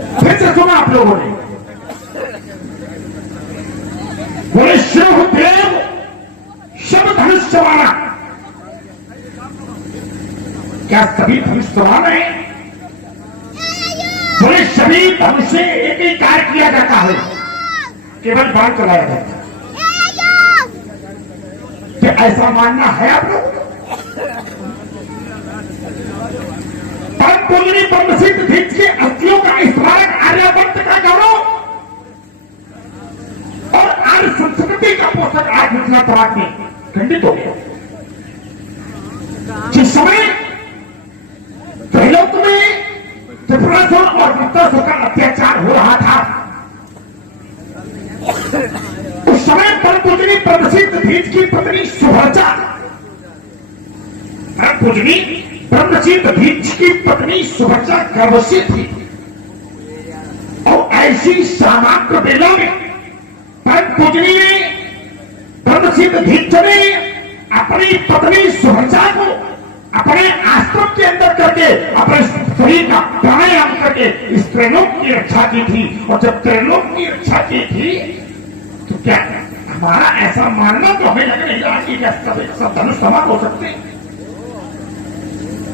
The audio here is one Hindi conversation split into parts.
फिर से सुना आप लोगों ने, बोले शिवदेव शब धनुष सवारा। क्या सभी धनुष सवार हैं? बोले सभी धनुष से एक ही कार्य किया जाता है, केवल बाण चलाया जाता है। क्या ऐसा मानना है आप लोग? पूजनी ब्रह्मसिद्ध धीज के अस्थियों का स्मारक आर्यभट्ट का गौरव और आर्य संस्कृति का पोषक आज मिथिला पराग में खंडित हो गया। जिस समय त्रैलोक में त्रिपुरासुर और वृत्तासुर का अत्याचार हो रहा था, उस समय परम पूजनी ब्रह्मसिद्ध धीज की पत्नी सुभद्रा, परम पूजनी ब्रह्मसिद्ध धीज की पत्नी सुभद्रा गर्भवती थी और ऐसी सामान्य बेला में परम पूजनी ने ब्रह्मसिद्ध धीज ने अपनी पत्नी सुभद्रा को अपने आश्रम के अंदर करके अपने शरीर का प्राणायाम करके इस त्रैलोक की रक्षा की थी। और जब त्रैलोक की रक्षा की थी तो क्या हमारा ऐसा मानना तो हमें लग नहीं रहा कि सब धनुष समान हो सकते हैं।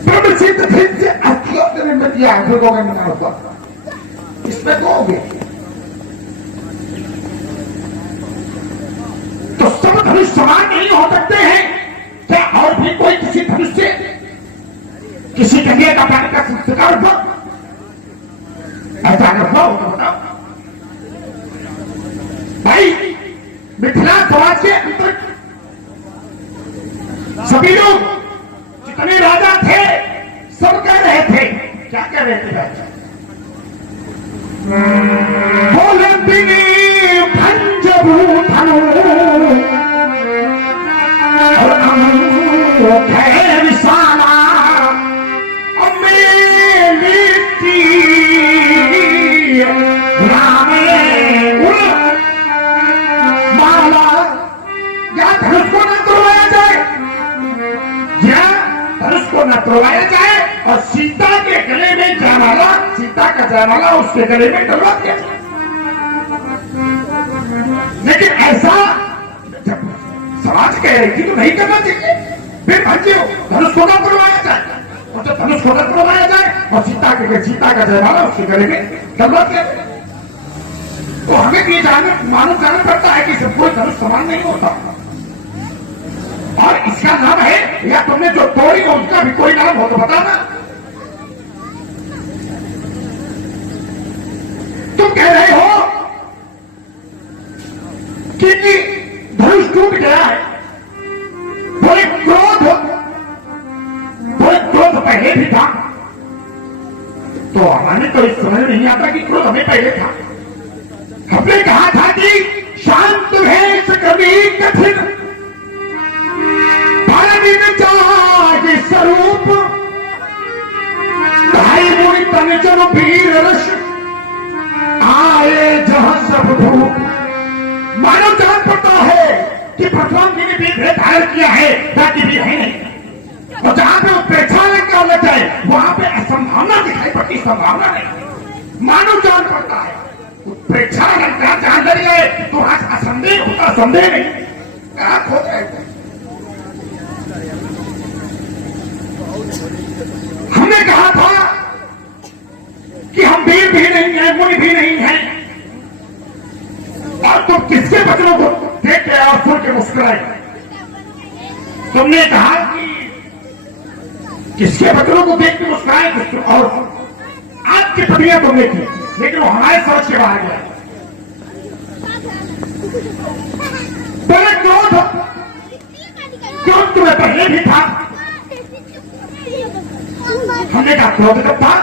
ब्रह्मसिद्ध धीज से अस्थियों के निर्मित किया है, इसमें दो हो गए। तो सब धनुष समान नहीं हो सकते हैं क्या? और भी कोई किसी धनुष से किसी गंगे का पानी का संस्कार हो, ऐसा अगर हो तो बताओ भाई। मिथिला समाज के अंदर सभी लोग जितने राजा थे सब कह रहे थे, क्या कह रहे थे भाई? बोलंदिनी पंचभूतनु और अमोघे विशाला अमेलिती रामे उल माला। या धनुष को न तोड़वाया जाए, या धनुष को न तोड़वाया जाए और सीता के गले में जयमाला, सीता का जयमाला उसके गले में डलवा दिया। लेकिन ऐसा जब समाज कह रही थी तो नहीं करना चाहिए। फिर भाइयों धनुष को न तोड़वाया जाए, और जब धनुष को न तोड़वाया जाए और सीता का जयमाला उसके गले में डलवा दिया, तो हमें ये मालूम करना पड़ता है कि सब कोई धनुष समान नहीं होता। और इसका नाम है, या तुमने जो तोड़ी हो उसका भी कोई नाम हो तो बताना। तुम कह रहे हो कि धनुष टूट गया है, बोले क्रोध पहले भी था। तो हमारे तो इस समझ नहीं आता कि क्रोध हमें पहले था। हमने कहा था कि शांत है कभी कठिन जागे स्वरूप ढाई मुनि तन जन वीर रस आए जहां सब धूप। मानव जान पड़ता है कि भगवान जी ने भी भेद धारण किया है, बाकी भी है नहीं। और जहां पे उपेक्षा लग जाए वहां पे असंभावना दिखाई पड़ती, संभावना नहीं। मानव जान पड़ता है उपेक्षा जहां लग जाए तो आज असंदेह होता, संदेह नहीं क्या खो जाएगा। हमने कहा था कि हम वीर भी नहीं है, मुनि भी नहीं है, और तुम किसके बचनों को देख के और सुन के मुस्कुराए। तुमने कहा कि किसके बचनों को देख के मुस्कुराए, और आपकी प्रतिक्रिया तुमने की, लेकिन वो हमारे समझ के बाहर गया। बड़े क्रोध तुम्हें पहले भी था। हमने कहा क्रोध कब था?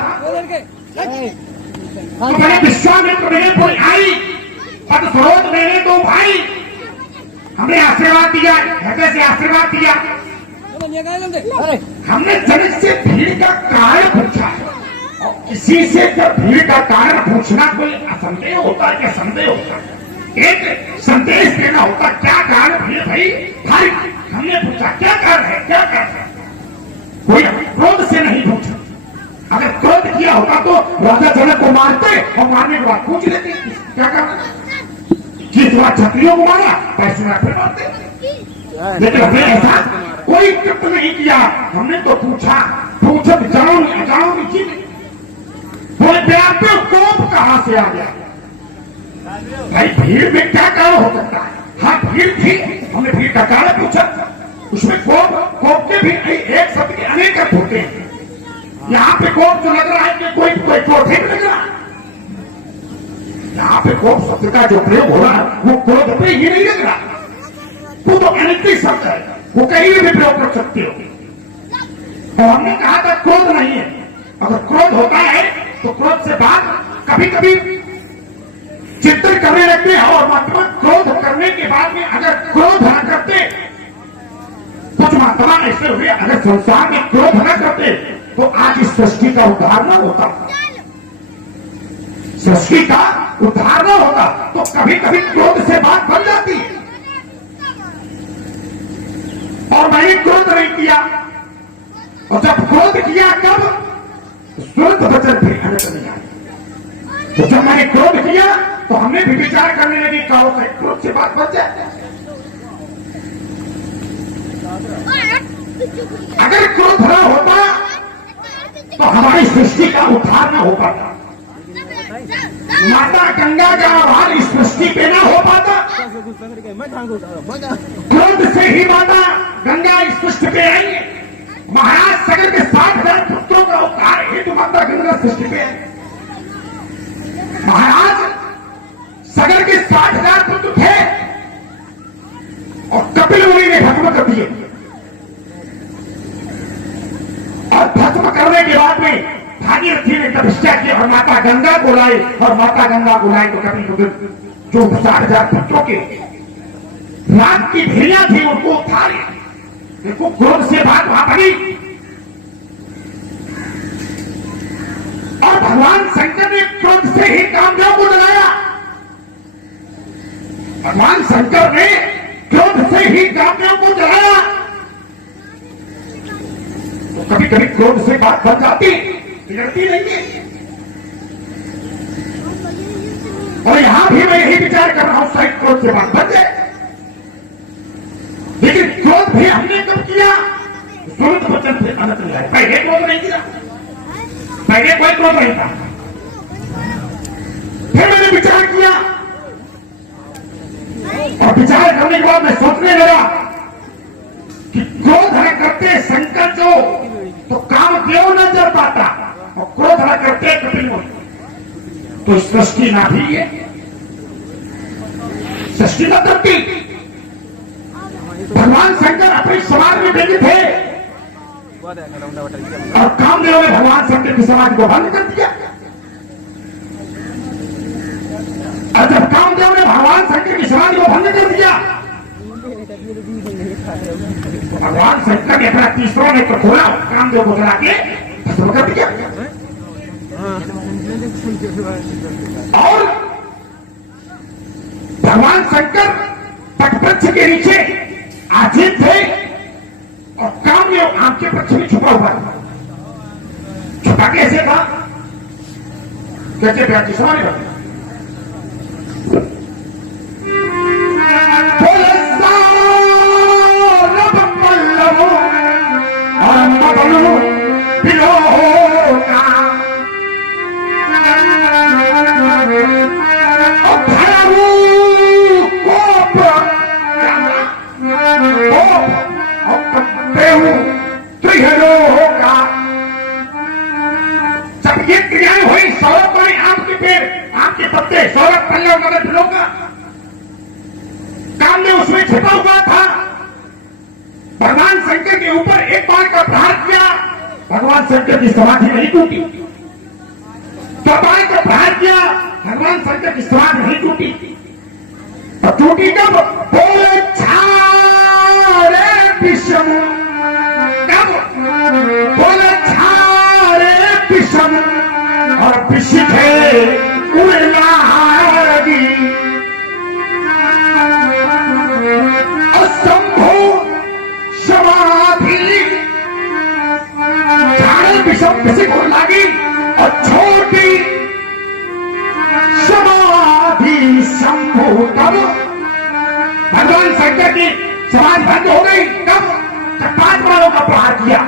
तो मैंने विश्वामित्र मेरे कोई आई पद क्रोध मेरे दो भाई, हमने आशीर्वाद दिया, हृदय से आशीर्वाद दिया। हमने जनक से भीड़ का कारण पूछा, और किसी से जब भीड़ का कारण पूछना कोई असंदेह होता है क्या? संदेह होता है, एक संदेश देना होता। क्या कारण भीड़ भाई? हमने पूछा क्या कारण है, क्या कारण है? कोई क्रोध से नहीं पूछा, अगर क्रोध किया होता तो राजा जनक को मारते और मारने के बाद पूछ लेते क्या करना, जिस बार क्षत्रियों को मारा पैसुना फिर मारते। लेकिन हमने ऐसा कोई कृत्य नहीं किया, हमने तो पूछा, पूछत जाओ अजाओ जी बोले व्यापक कोप कहां से आ गया। भाई भीड़ में क्या कारण हो सकता है? हाँ भीड़ थी, हमने भीड़ का कारण पूछा, उसमें कोप के भी एक शब्द के अनेक अर्थ होते हैं। यहाँ पे कोप जो लग रहा है कि कोई क्रोध ही लग रहा है, यहाँ पे कोप शब्द का जो प्रयोग हो रहा है वो क्रोध पे ही नहीं लग रहा, वो तो अनित्य शब्द है, वो कहीं भी प्रयोग कर सकते हो। और हमने कहा था क्रोध नहीं है, अगर क्रोध होता है तो क्रोध से बात कभी कभी चिंतन करने लगते हैं और महात्मा क्रोध करने के बाद में अगर क्रोध न करते, कुछ महात्मा ऐसे हुए अगर संसार में क्रोध न करते तो आज इस सृष्टि का उद्धार न होता, सृष्टि का उद्धार न होता। तो कभी कभी क्रोध से बात बन जाती है और मैंने क्रोध नहीं किया, और जब क्रोध किया कब सुरत वचन फिर अलग नहीं आया। तो जब मैंने क्रोध किया तो हमने भी विचार करने लगे कहो से क्रोध से बात बच जाए। अगर क्रोध न होता तो हमारी सृष्टि का उद्धार न हो पाता, माता गंगा का आभार इस सृष्टि पे न हो पाता। क्रोध से ही माता गंगा इस सृष्टि पे आई है। महाराज सगर के 60,000 पुत्रों का उद्धार हेतु माता गंगा सृष्टि पे आई। महाराज सगर के 60,000 पुत्र थे और कपिल मुनि ने भस्म कर दिए, और भस्म करने के बाद में भागीरथी ने तपस्या की और माता गंगा को लाई, और माता गंगा को लाई तो कपिल जो 60,000 पुत्रों के रात की भेड़ियां थी उनको उठाए। देखो क्रोध से बात वहां बनी, और भगवान शंकर ने क्रोध से ही कामदेव को जलाया। भगवान शंकर ने क्रोध से ही कामदेव को जलाया। तो कभी कभी क्रोध से बात बन जाती, बिगड़ती नहीं है। और यहां भी मैं यही विचार कर रहा हूं शायद क्रोध से बात बन जाए, लेकिन क्रोध भी हमने कब किया? सुरत वचन से अलग नहीं आया। पहले क्रोध नहीं किया, पहले कोई क्रोध नहीं था। फिर मैंने विचार किया और विचार करने के बाद मैं सोचने लगा कि क्रोध न करते शंकर जो तो कामदेव न जर पाता, और क्रोध न करते कपिल मुनि तो सृष्टि ना भी है, सृष्टि न करती। भगवान शंकर अपने समाज में बैठे थे और कामदेव ने भगवान शंकर की समाज को भंग कर दिया। और जब कामदेव ने भगवान शंकर की समाज को भंग कर दिया, भगवान शंकर ने अपना तीसरा नेत्र खोला, कामदेव को जला के भस्म कर दिया। और भगवान शंकर वटवृक्ष के नीचे आजीत थे और कामदेव आम के वृक्ष में छुपा हुआ था। छुपा कैसे था? कैसे प्यार की सवाल करते जब ये क्रियाएं हुई, सौरभ बने आम के पेड़, आम के पत्ते, सौरभ पल्लव मदद फिलों का काम में उसमें छिपा हुआ था। भगवान शंकर के ऊपर एक बार का प्रहार किया, भगवान शंकर की समाधि नहीं टूटी। तो बार का प्रहार किया, भगवान शंकर की समाधि नहीं टूटी। और टूटी कब? बोले छाड़े विषम, कब? बोले छाड़े विषम और विशिखे उड़लागी असंभो समाधि। छाड़े विषम विशिख उड़लागी शंभु। तब भगवान शंकर की समाधि भंग हो गई। कब? जब 5 बाणों का प्रहार किया।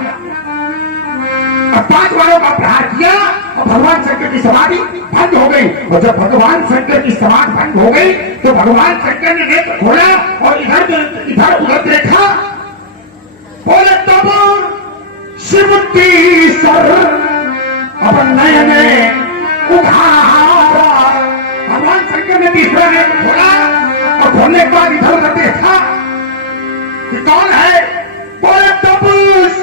अब 5 बाणों का प्रहार किया और भगवान शंकर की समाधि भंग हो गई। और जब भगवान शंकर की समाधि भंग हो गई तो भगवान शंकर ने नेत्र खोला और इधर उधर देखा। बोले तब शिव की सर अब नयने उघारा। भगवान शंकर ने तीसरा नेत्र खोला और खोलने के बाद इधर उधर देखा कि कौन है। बोले तब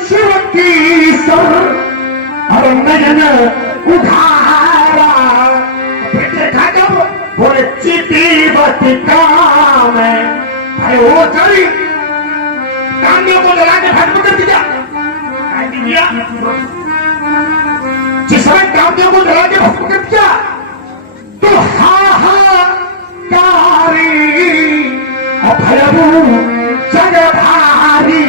शिव की सर और नयन उघारा। फिर देखा जब बोले चिति बतिका में भाई वो चली कांडियों को जला के भस्म कर दिया। जिस समय कांडियों को जला के भस्म कर दिया तो हाहाकारी और भयभू जग भारी।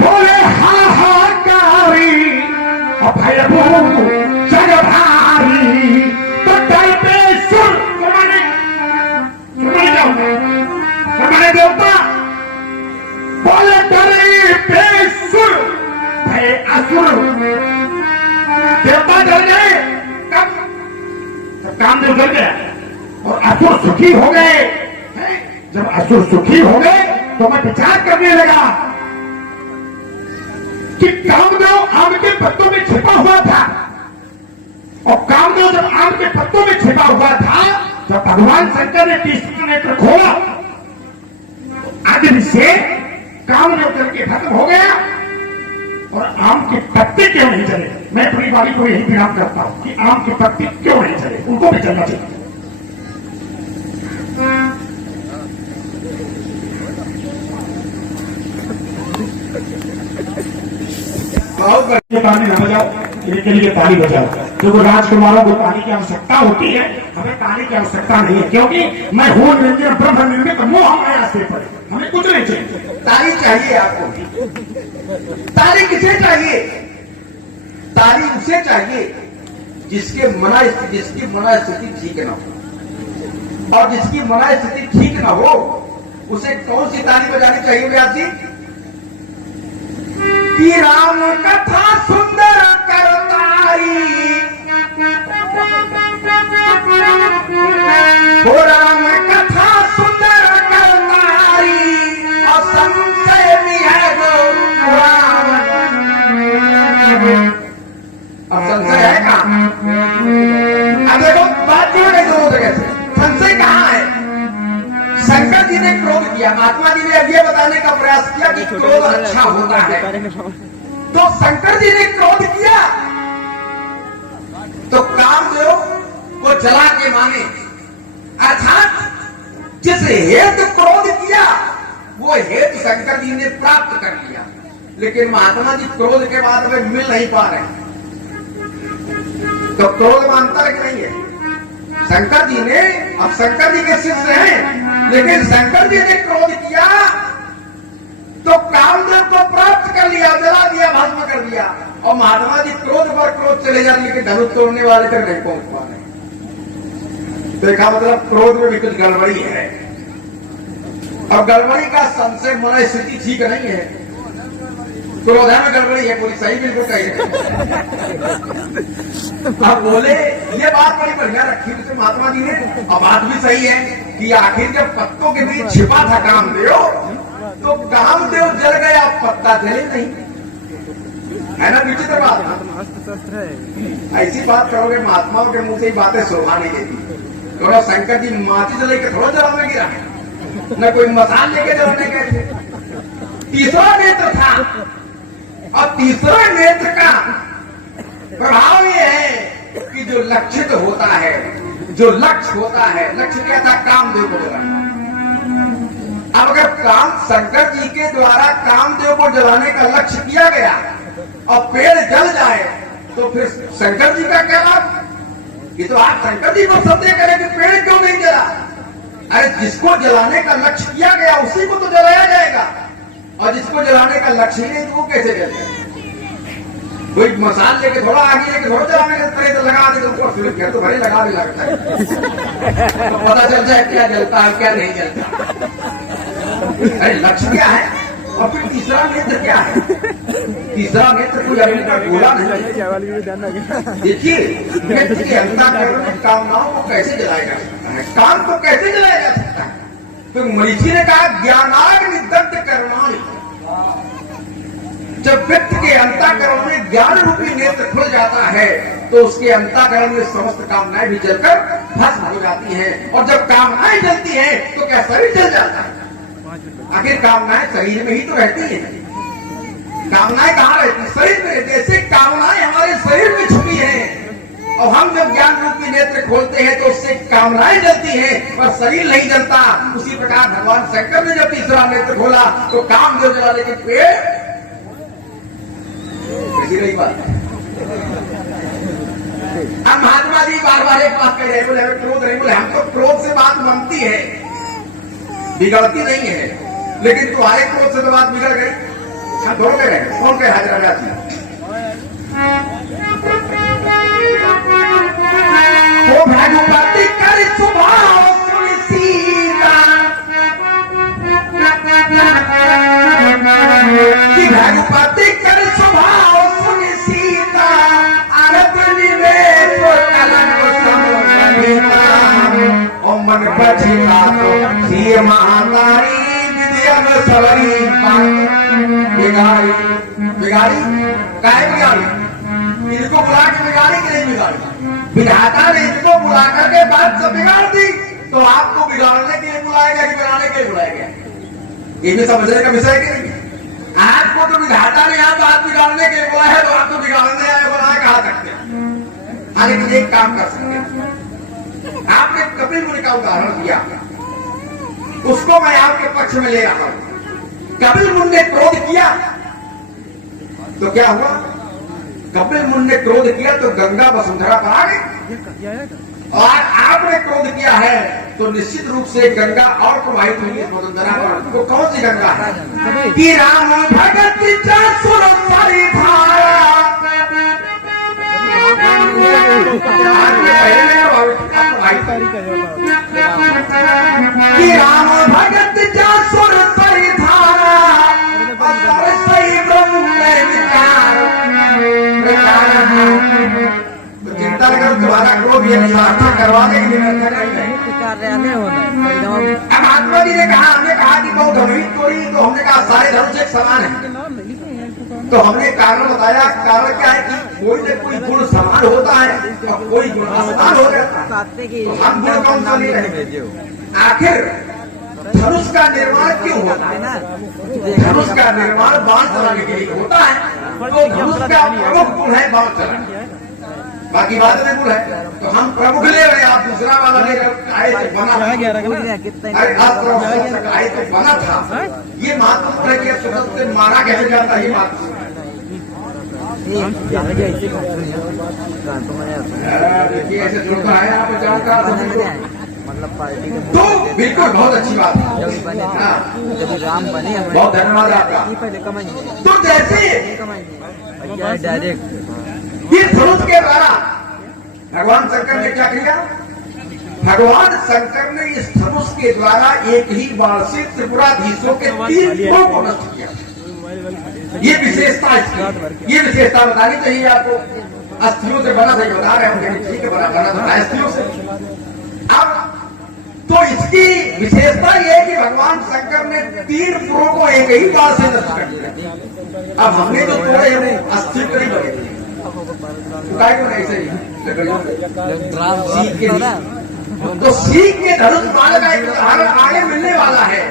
बोले हाहाकारी और भयभू जग भारी। तो डर पे सुर सुनाने क्या होता है? सुनाने देवता बोले डरे पे सुर भय असुर। देवता डर गए। कब? जब कामदेव डर गया और असुर सुखी हो गए। जब असुर सुखी हो गए तो मैं विचार करने लगा कि कामदेव आम के पत्तों में छिपा हुआ था। और कामदेव जब आम के पत्तों में छिपा हुआ था जब भगवान शंकर ने तीसरा नेत्र खोला आदि से कामदेव जल के खत्म हो गया और आम के पत्ते क्यों नहीं चले। मैं अपनी बारी को यही विराम करता हूं कि आम के पत्ते क्यों नहीं चले, उनको भी चलना चाहिए। ताली न बजाओ, इनके लिए ताली बजाओ। क्योंकि राजकुमारों को ताली की आवश्यकता होती है, हमें ताली की आवश्यकता नहीं है। क्योंकि मैं हूं निरंजन ब्रह्म निर्मित मोह माया से परे, हमें कुछ नहीं चाहिए। ताली चाहिए आपको। ताली किसे चाहिए? ताली उसे चाहिए जिसकी मना स्थिति ठीक न हो। और जिसकी मना स्थिति ठीक न हो उसे कौन सी ताली बजानी चाहिए व्यास जी? कि राम कथा सुंदर करताई, हो राम कथा सुंदर करताई और संशय भी है गो राम। अब संशय है कहां? अब देखो बात क्यों नहीं दोनों जगह से संशय कहां है? शंकर जी ने क्रोध किया, महात्मा जी ने अब यह बताने का प्रयास किया कि क्रोध अच्छा होता है। तो शंकर जी ने क्रोध किया तो कामदेव को जला के माने, अर्थात जिस हेतु क्रोध किया वो हेतु शंकर जी ने प्राप्त कर लिया। लेकिन महात्मा जी क्रोध के बाद में मिल नहीं पा रहे। तो क्रोध में अंतर नहीं है। शंकर जी ने, अब शंकर जी के शिष्य हैं, लेकिन शंकर जी ने क्रोध किया तो कामदेव को प्राप्त कर लिया, जला दिया, भस्म कर दिया। और महात्मा जी क्रोध पर क्रोध चले जाते, लेकिन धनुष तोड़ने वाले तक नहीं पहुंच पा रहे। देखा मतलब क्रोध में भी कुछ गड़बड़ी है। अब गड़बड़ी का संशय मन स्थिति ठीक नहीं है। क्रोध में गड़बड़ी है, पूरी सही बिल्कुल कही है। अब बोले ये बात बड़ी बढ़िया रखी उसे महात्मा जी ने। अब बात भी सही है कि आखिर जब पत्तों के बीच छिपा था कामदेव तो कामदेव जल गया, पत्ता जले नहीं। है ना विचित्र बात? ऐसी बात करोगे महात्माओं के मुंह से ही बातें शोभा नहीं देती। थोड़ा शंकर जी माची जले के थोड़ा जलाने गिरा, न कोई मसाल लेके जलाने गए थे। तीसरा नेत्र था। अब तीसरा नेत्र का प्रभाव यह है कि जो लक्षित होता है, जो लक्ष्य होता है, लक्ष्य क्या था? कामदेव को जलाना। अब अगर काम शंकर जी के द्वारा कामदेव को जलाने का लक्ष्य किया गया और पेड़ जल जाए तो फिर शंकर जी का क्या लाभ? ये तो आप शंकर जी को संदेह करें कि पेड़ क्यों नहीं जला। अरे जिसको जलाने का लक्ष्य किया गया उसी को तो जलाया जाएगा, और जिसको जलाने का लक्ष्य ही नहीं तो वो कैसे जलेगा? कोई मसाल लेके थोड़ा आगे लेके थोड़ा चलाने के तरह तो लगा दे तो ऊपर स्लिप किया तो भले लगा भी लगता है तो पता चल जाए क्या जलता है क्या नहीं जलता। अरे लक्ष्य क्या है और फिर तीसरा नेत्र क्या है? तीसरा नेत्र कोई अभी तक बोला नहीं। देखिए व्यक्ति के अंतःकरण में कामनाओं को कैसे जलाया जा सकता है, काम को कैसे जलाया जा सकता है? तो मरीची ने कहा ज्ञानाग निदग्ध कर्माणि। जब व्यक्ति के अंतःकरण में ज्ञान रूपी नेत्र खुल जाता है तो उसके अंतःकरण में समस्त कामनाएं भी जलकर भस्म हो जाती हैं। और जब कामनाएं जलती हैं तो क्या शरीर जल जाता है? आखिर कामनाएं शरीर में ही तो रहती हैं। कामनाएं कहाँ रहती? शरीर में रहती है। जैसे कामनाएं हमारे शरीर में छुपी हैं और हम जब ज्ञान रूपी नेत्र खोलते हैं तो उससे कामनाएं जलती हैं और शरीर नहीं जलता। उसी प्रकार भगवान शंकर ने जब तीसरा नेत्र खोला तो काम जो जला, लेकिन पेड़ ऐसी रही बात। अब महात्मा जी बार बार एक बात कह रहे हैं, बोले क्रोध नहीं, बोले हम तो क्रोध से बात बनती है, बिगड़ती नहीं है, लेकिन तुम्हारे क्रोध से तो बात बिगड़ गई। हम दोनों के रहे कौन के हाजिर जाती तो भगवती कर स्वभाव सुनि सीता कि भगवती कर स्वभाव सुनि सीता आरत निवेश कलंक समता और मन बचिता तो सिय महातारी विद्यन सवरी बिगाड़ी। बिगाड़ी काहे बिगाड़ी? इनको बुला के बिगाड़ी कि नहीं बिगाड़ी? विधाता ने इनको बुला करके बात सब बिगाड़ दी तो आपको बिगाड़ने के लिए बुलाया गया कि बनाने के लिए बुलाया गया? ये भी समझने का विषय कि नहीं? आपको तो विधाता ने यहाँ बात बिगाड़ने के लिए बुलाया है तो आप तो बिगाड़ने आए बनाए कहा सकते हैं। हाँ, लेकिन एक काम कर सकते हैं। आपने कपिल मुनि का उदाहरण दिया, उसको मैं आपके पक्ष में ले रहा हूं। कपिल मुनि ने क्रोध किया तो क्या हुआ? कपिल मुनि ने क्रोध किया तो गंगा वसुंधरा पर आ गई। और आपने क्रोध किया है तो निश्चित रूप से गंगा और प्रवाहित हुई है वसुंधरा पर। तो कौन सी गंगा है? कि राम भगत सुर सारी धारा। कि राम भगत सुर सारी धारा और सही ब्रह्म विचार। चिंता लेकर तुम्हारा क्रोध ये सार्थक करवा देंगे। अब महात्मा जी ने कहा, हमने कहा कि बहुत अमृत तोड़ी तो हमने कहा सारे धनुष एक समान है। तो हमने कारण बताया, कारण क्या है कि कोई न कोई गुण समान होता है और कोई गुण असमान हो जाता है। तो हम गुण कौन सा नहीं रहे? आखिर धनुष का निर्माण क्यों होता है? धनुष का निर्माण बाण चलाने के लिए होता है। तो धनुष का प्रमुख गुण है बाण चलाना, बाकी बात में गुण है। तो हम प्रमुख ले रहे हैं, आप दूसरा वाला ले रहे। आए तो बना, आए तो बना था। ये महत्वपूर्ण है कि स्वतंत्र से मारा कैसे जाता है, ये महत्वपूर्ण है। देखिए ऐसे जुड़ता है आप जानता मतलब पार्टी तो बिल्कुल बहुत अच्छी बात है। जब राम बने बहुत धन्यवाद आपका। पहले कमाई तो जैसे डायरेक्ट इस धनुष के द्वारा भगवान शंकर ने क्या किया? भगवान शंकर ने इस धनुष के द्वारा एक ही बाण से त्रिपुराधीशों के 3 गुणों को नष्ट किया। ये विशेषता इसकी, ये विशेषता बतानी चाहिए आपको। अस्थियों से बना था, बता रहे होंगे ठीक है, बना था अस्थियों से। अब तो इसकी विशेषता यह है कि भगवान शंकर ने 3 पुरों को एक ही बाण से नष्ट कर दिया। अब हमने जो तोड़े वो अस्थि को नहीं बने, ऐसे ही तो सीख के धनुष बाण का एक उदाहरण आगे मिलने वाला है।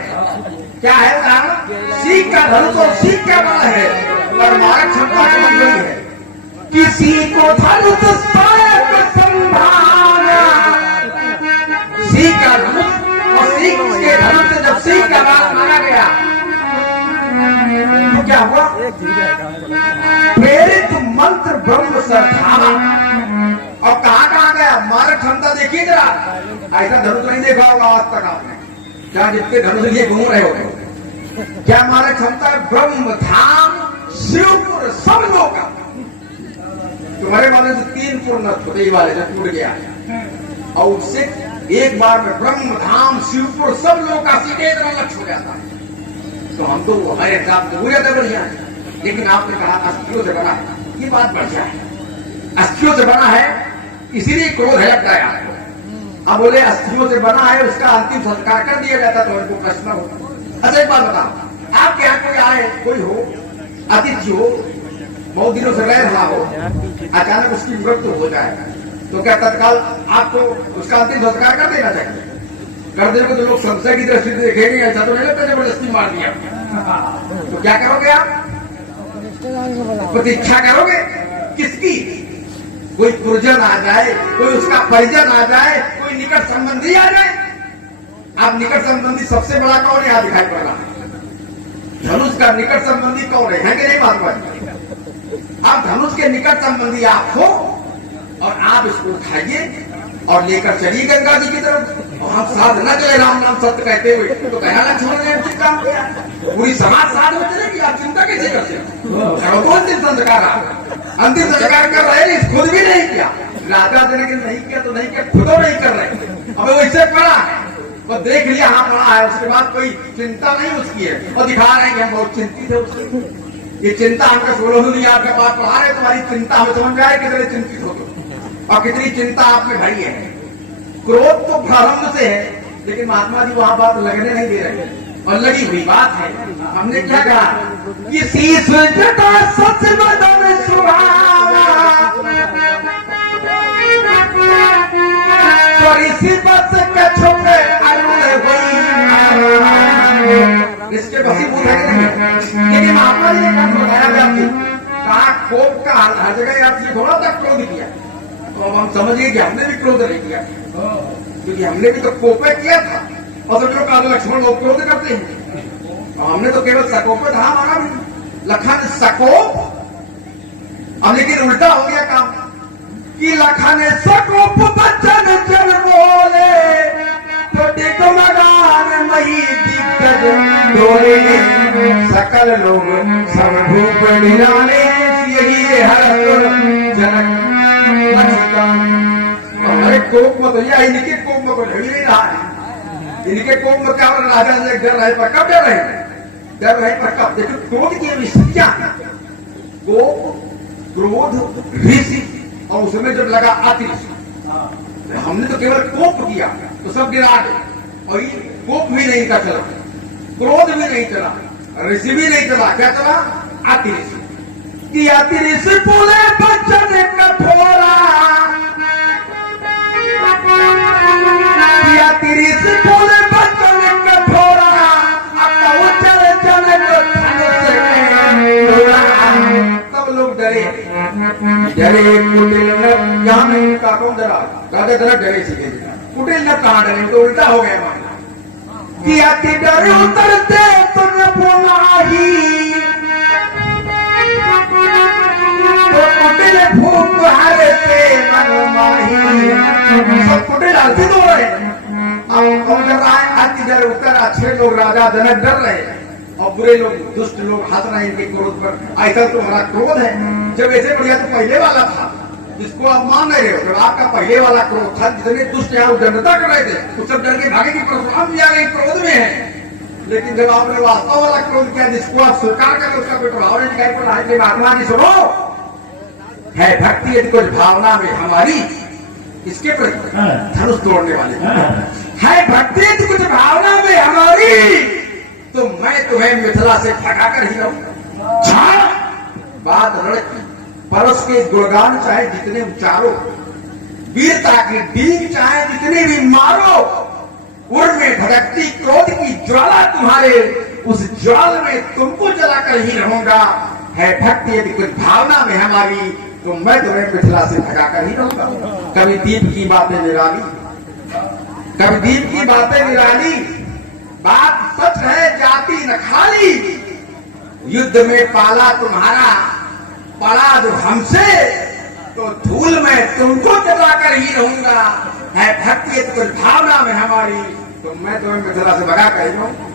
क्या है उदाहरण? सीख का धनुष और सीख का बाण है पर मारक क्षमता समझ गई है। किसी को धनुष संभाला, सीख का धनुष और सीख के धनुष से जब सीख का बाण मारा गया तो क्या हुआ? प्रेरित मंत्र ब्रह्म सरधावा। और कहां गया? मारक क्षमता देखिए जरा, ऐसा धनुष नहीं देखा होगा आज तक आपने, क्या जितने धनुष लिए घूम रहे हो। क्या मारक क्षमता? ब्रह्म धाम शिवपुर सब लोग का तुम्हारे माने से 3 पूर्ण छोटे वाले जो टूट गया और उससे एक बार में ब्रह्म धाम शिवपुर सब लोग का सीधे इतना लक्ष्य हो जाता है। तो हम तो हमारे हिसाब से बुरे थे बढ़िया है, लेकिन आपने कहा अस्थियों से बना है, ये बात बढ़िया है। अस्थियों से बना है इसीलिए क्रोध है लगता है आपको। अब बोले अस्थियों से बना है उसका अंतिम संस्कार कर दिया जाता तो उनको प्रश्न होता। अच्छा एक बात बताओ, आपके यहाँ कोई आए, कोई हो अतिथि हो, बहुत दिनों से रह रहा हो, अचानक उसकी मृत्यु हो जाए तो क्या तत्काल आपको उसका अंतिम संस्कार कर देना चाहिए? कर देंगे तो लोग संशय की दृष्टि से देखेंगे, ऐसा तो नहीं लगता जबरदस्ती मार दिया। तो क्या करोगे आप? प्रतीक्षा करोगे किसकी? कोई गुरुजन आ जाए, कोई उसका परिजन आ जाए, कोई निकट संबंधी आ जाए। आप निकट संबंधी सबसे बड़ा कौन यहाँ दिखाई पड़ रहा है? धनुष का निकट संबंधी कौन है कि नहीं बात? आप धनुष के निकट संबंधी आप हो और आप इसको उठाइए और लेकर चलिए गंगा जी की तरफ। और हम साथ न चले राम नाम सत्य कहते हुए तो कहना लक्ष्मण ने उचित काम किया। पूरी समाज साथ में चलेगी, आप चिंता कैसे करते हो? अंतिम संस्कार अंतिम संस्कार कर रहे, खुद भी नहीं किया। राजा देने के नहीं किया तो नहीं किया, खुद नहीं कर रहे। अब वैसे पड़ा वो देख लिया, हाँ पड़ा है, उसके बाद कोई चिंता नहीं उसकी है और दिखा रहे हैं कि हम बहुत चिंतित है उसकी। ये चिंता हमका 16 नहीं आपके पास पढ़ा रहे, तुम्हारी चिंता हमें समझ में आए कितने चिंतित हो और कितनी चिंता आप में भरी है। क्रोध तो प्रारंभ से है, लेकिन महात्मा जी वहां बात लगने नहीं दे रहे और लगी हुई बात है। हमने क्या कहा कि शीश जटा सच बदन सुहावा सी बस के छोटे इसके बसी पूछ है। लेकिन महात्मा जी ने क्या बताया व्याप्ति कहा कोप का हर जगह व्याप्ति थोड़ा तक क्रोध किया तो अब हम समझिए कि हमने भी क्रोध नहीं किया, क्योंकि हमने भी तो कोपे किया था। और सब लोग कहा लक्ष्मण लोग क्रोध करते हैं, और हमने तो केवल सकोप था माना भी लखन सकोप। अब लेकिन उल्टा हो गया काम कि लखन सकोप बच्चन चल बोले तो दिगमगान मही दिग्गज डोले सकल लोग सब भूप निराले यही हर जनक। हमारे कोप में तो यह इनके कोप में को ढली नहीं रहा है। इनके कोप में क्या राजा से डर रहे पर कब डर रहे पर कब? देखो क्रोध की विशेषता कोप, क्रोध, ऋषि और उसमें जब लगा अतिरिक्त। हमने तो केवल कोप किया तो सब गिरा गए और ये कोप भी नहीं का चला, क्रोध भी नहीं चला, ऋषि भी नहीं चला, क्या चला? अतिरिक्त। कि अतिरिक्त बोले बच्चन कठोरा, कि अतिरिक्त बोले बच्चन कठोरा, सब लोग डरे डरे। कुटिल नर यहाँ में का कौन डरा? राजा जरा डरे सीधे। कुटिल नर कहाँ डरे? तो उल्टा हो गया मामला कि अति डरे उतरते तो न बोला तो कुटिल भूख हारे से मनमाही। सब कुटिल हंसी दो रहे। अब कौन डर रहा है? अति डर उतर। अच्छे लोग राजा जनक डर रहे और बुरे लोग, दुष्ट लोग हंस रहे हैं इनके क्रोध पर। ऐसा तो हमारा क्रोध है। जब ऐसे बढ़िया तो पहले वाला था जिसको आप मान नहीं रहे हो। जब आपका पहले वाला क्रोध था, जितने दुष्ट यहाँ जनता कर रहे थे वो सब डर के भागे की परशुराम भी आ गए क्रोध में है। लेकिन जब आपने वास्तव वाला क्रोध किया जिसको आप स्वीकार करके उसका कोई प्रभाव नहीं दिखाई पड़ रहा है। महात्मा जी सुनो, है भक्ति यदि कुछ भावना में हमारी, इसके प्रति धनुष तोड़ने वाले है भक्ति यदि कुछ भावना में हमारी, तो मैं तुम्हें मिथिला से भगा कर ही रहूंगा। बात लड़की परस के गुणगान चाहे जितने उच्चारो, वीरता की डींग चाहे जितने भी मारो, उनमें भड़कती क्रोध की ज्वाला तुम्हारे, उस ज्वाल में तुमको जलाकर ही रहूंगा। है भक्ति यदि कुछ भावना में हमारी, तो मैं तुम्हें मिथिला से भगा कर ही रहूंगा। कभी दीप की बातें निराली, कभी दीप की बातें निराली। बात सच है जाति न खाली, युद्ध में पाला तुम्हारा पड़ा जो हमसे, तो धूल में तुमको जलाकर ही रहूंगा। है भक्ति कुछ भावना में हमारी, तो मैं तुम्हें मिथिला से भगा कर ही रहूंगा।